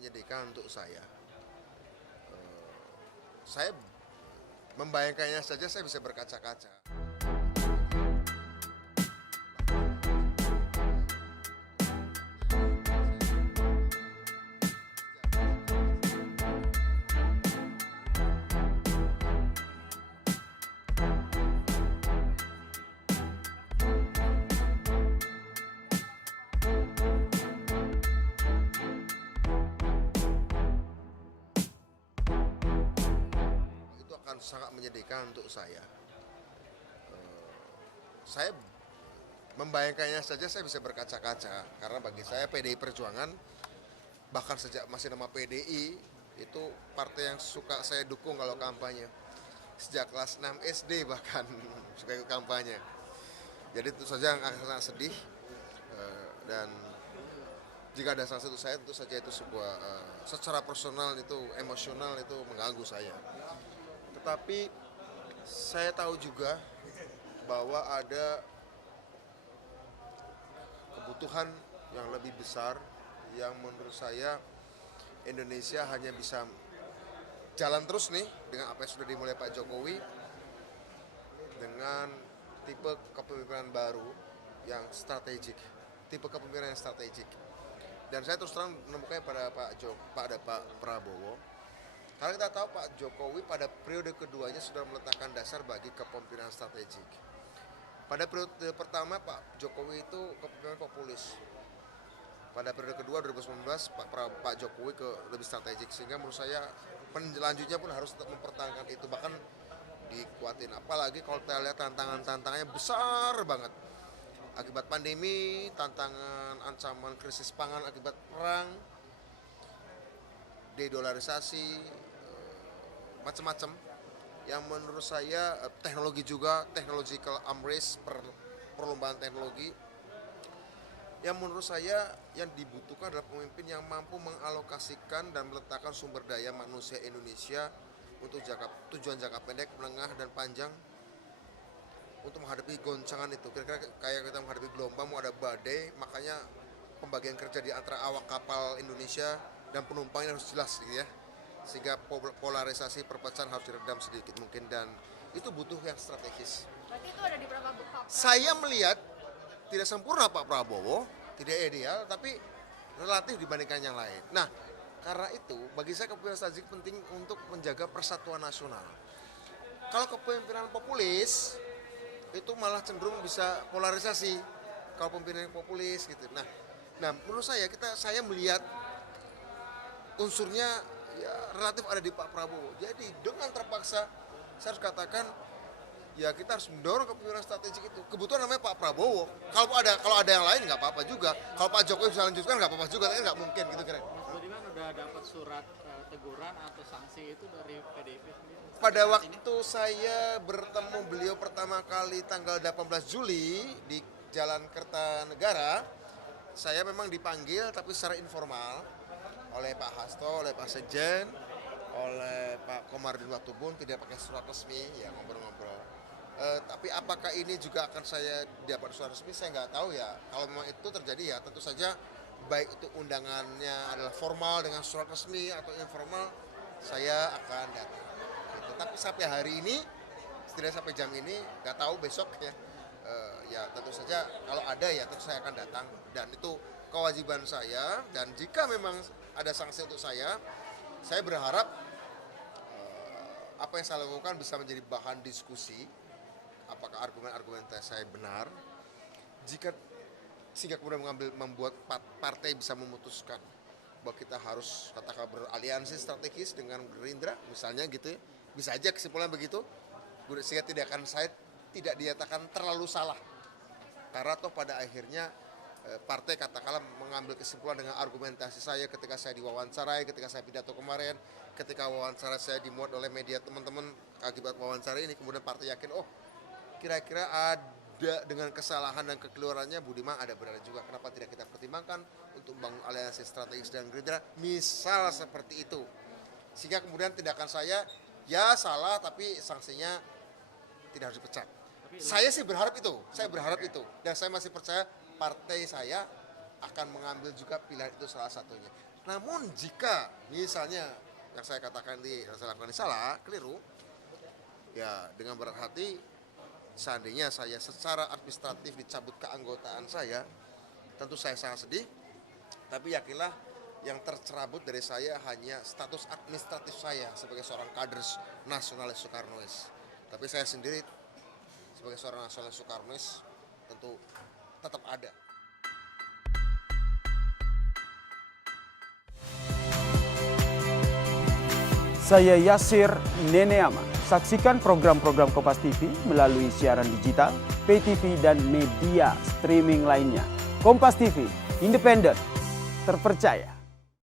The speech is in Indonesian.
menyedihkan untuk saya. Saya membayangkannya saja saya bisa berkaca-kaca. Itu akan sangat menyedihkan untuk saya. Saya membayangkannya saja saya bisa berkaca-kaca karena bagi saya PDI Perjuangan bahkan sejak masih nama PDI itu partai yang suka saya dukung kalau kampanye sejak kelas 6 SD bahkan suka ikut kampanye. Jadi tentu saja akan sangat sedih dan jika ada salah satu saya tentu saja itu sebuah secara personal itu emosional itu mengganggu saya. Tetapi saya tahu juga bahwa ada kebutuhan yang lebih besar yang menurut saya Indonesia hanya bisa jalan terus nih dengan apa yang sudah dimulai Pak Jokowi dengan tipe kepemimpinan baru yang strategik, tipe kepemimpinan yang strategik. Dan saya terus terang menemukannya pada Pak Prabowo. Karena kita tahu Pak Jokowi pada periode keduanya sudah meletakkan dasar bagi kepemimpinan strategik. Pada periode pertama Pak Jokowi itu kepemimpinan populis. Pada periode kedua 2019 Pak Jokowi ke lebih strategik sehingga menurut saya penlanjutnya pun harus tetap mempertahankan itu bahkan dikuatin. Apalagi kalau kita lihat tantangannya besar banget. Akibat pandemi, tantangan ancaman krisis pangan akibat perang, dedolarisasi, macam-macam yang menurut saya teknologi juga, technological arms race, perlombaan teknologi yang menurut saya yang dibutuhkan adalah pemimpin yang mampu mengalokasikan dan meletakkan sumber daya manusia Indonesia untuk tujuan jangka pendek, menengah, dan panjang untuk menghadapi goncangan itu. Kira-kira kayak kita menghadapi gelombang, mau ada badai, makanya pembagian kerja di antara awak kapal Indonesia dan penumpangnya harus jelas gitu ya. Sehingga polarisasi perpecahan harus diredam sedikit mungkin dan itu butuh yang strategis. Berarti itu ada di berapa Pak? Saya melihat tidak sempurna Pak Prabowo, tidak ideal, tapi relatif dibandingkan yang lain. Nah, karena itu bagi saya kepemimpinan strategik penting untuk menjaga persatuan nasional. Kalau kepemimpinan populis itu malah cenderung bisa polarisasi kalau pemimpinan populis gitu. Nah menurut saya saya melihat unsurnya ya relatif ada di Pak Prabowo. Jadi dengan terpaksa saya harus katakan ya kita harus mendorong kepemimpinan strategik itu. Kebetulan namanya Pak Prabowo. Kalau ada yang lain nggak apa-apa juga. Kalau Pak Jokowi bisa lanjutkan nggak apa-apa juga, tapi nggak mungkin gitu kira. Mas Budiman udah dapat surat teguran atau sanksi itu dari PDIP sendiri? Pada waktu saya bertemu beliau pertama kali tanggal 18 Juli di Jalan Kertanegara, saya memang dipanggil tapi secara informal oleh Pak Hasto, oleh Pak Sekjen, oleh Pak Komarudin Watubun, tidak pakai surat resmi, ya ngobrol-ngobrol. Tapi apakah ini juga akan saya dapat surat resmi, saya nggak tahu ya. Kalau memang itu terjadi ya tentu saja baik itu undangannya adalah formal dengan surat resmi atau informal, saya akan datang. Gitu. Tapi sampai hari ini, setidaknya sampai jam ini, nggak tahu besok ya. Ya tentu saja kalau ada ya tentu saya akan datang dan itu kewajiban saya dan jika memang ada sanksi untuk saya berharap apa yang saya lakukan bisa menjadi bahan diskusi apakah argumen-argumen saya benar sehingga kemudian membuat partai bisa memutuskan bahwa kita harus katakan beraliansi strategis dengan Gerindra misalnya gitu ya. Bisa aja kesimpulannya begitu sehingga saya tidak dinyatakan terlalu salah karena toh pada akhirnya partai katakanlah mengambil kesimpulan dengan argumentasi saya ketika saya diwawancarai, ketika saya pidato kemarin, ketika wawancara saya dimuat oleh media teman-teman akibat wawancara ini kemudian partai yakin oh kira-kira ada dengan kesalahan dan kekeliruannya Budiman ada benar juga kenapa tidak kita pertimbangkan untuk membangun aliansi strategis dengan Gerindra misal seperti itu sehingga kemudian tindakan saya ya salah tapi sanksinya tidak harus dipecat. Saya sih berharap itu, dan saya masih percaya partai saya akan mengambil juga pilihan itu salah satunya. Namun jika misalnya yang saya katakan yang saya lakukan ini salah, keliru, ya dengan berat hati, seandainya saya secara administratif dicabut keanggotaan saya, tentu saya sangat sedih. Tapi yakinlah yang tercerabut dari saya hanya status administratif saya sebagai seorang kader nasionalis Soekarnois. Tapi saya sendiri sebagai seorang nasionalis Soekarnois tentu tetap ada. Saya Yasir Neneama. Saksikan program-program Kompas TV melalui siaran digital, pay TV, dan media streaming lainnya. Kompas TV, independen, terpercaya.